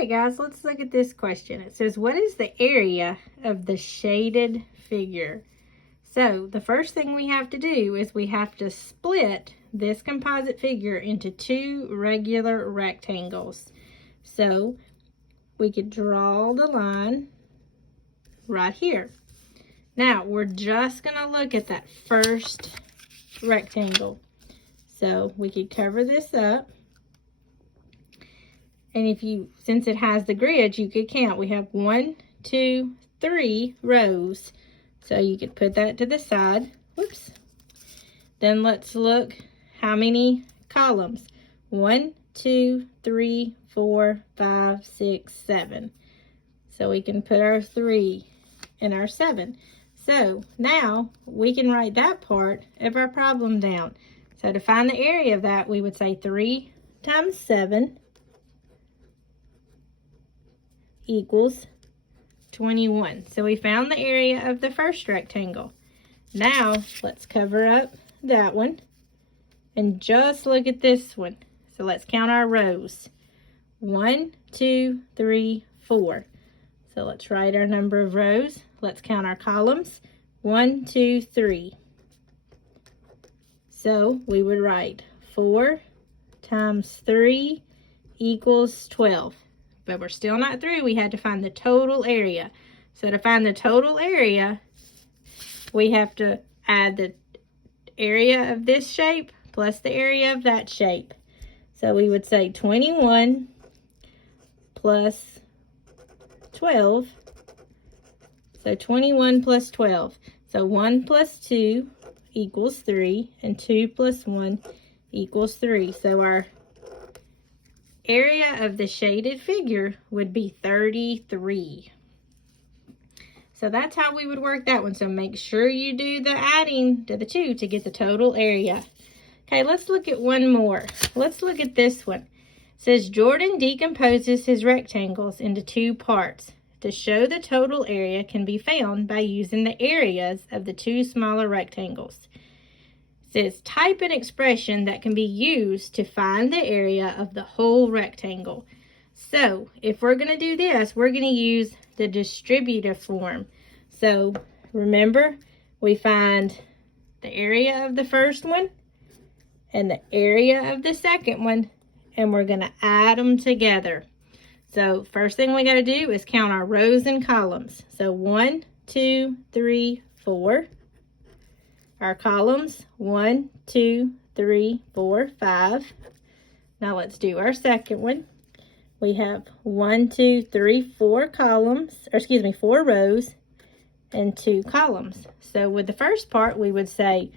right, guys, let's look at this question. It says, what is the area of the shaded figure? So the first thing we have to do is we have to split this composite figure into two regular rectangles. So we could draw the line right here. Now we're just going to look at that first rectangle. So we could cover this up. And since it has the grid, you could count. We have 1, 2, 3 rows. So you could put that to the side. Whoops. Then let's look how many columns. 1, 2, 3, 4, 5, 6, 7. So we can put our 3 and our 7. So now we can write that part of our problem down. So to find the area of that, we would say 3 times 7 equals 21. So we found the area of the first rectangle. Now let's cover up that one and just look at this one. So let's count our rows. 1, 2, 3, 4. So let's write our number of rows. Let's count our columns. 1, 2, 3. So we would write 4 times 3 equals 12. But we're still not through. We had to find the total area. So to find the total area, we have to add the area of this shape plus the area of that shape. So we would say 21 plus 12. So 21 plus 12. So 1 plus 2 equals 3, and 2 plus 1 equals 3. So our area of the shaded figure would be 33. So that's how we would work that one. So make sure you do the adding to the 2 to get the total area. Okay, let's look at one more. Let's look at this one. It says Jordan decomposes his rectangles into 2 parts. To show the total area can be found by using the areas of the 2 smaller rectangles. It says type an expression that can be used to find the area of the whole rectangle. So if we're going to do this, we're going to use the distributive form. So remember, we find the area of the first one and the area of the second one, and we're going to add them together. So first thing we got to do is count our rows and columns. So 1, 2, 3, 4. Our columns, 1, 2, 3, 4, 5. Now let's do our second one. We have 1, 2, 3, 4 columns, or excuse me, 4 rows and 2 columns. So with the first part, we would say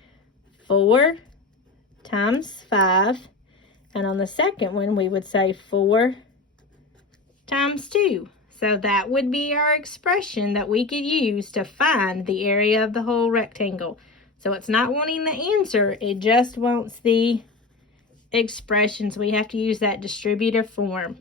4 times 5. And on the second one, we would say 4 times 2. So that would be our expression that we could use to find the area of the whole rectangle. So it's not wanting the answer, it just wants the expressions. We have to use that distributive form.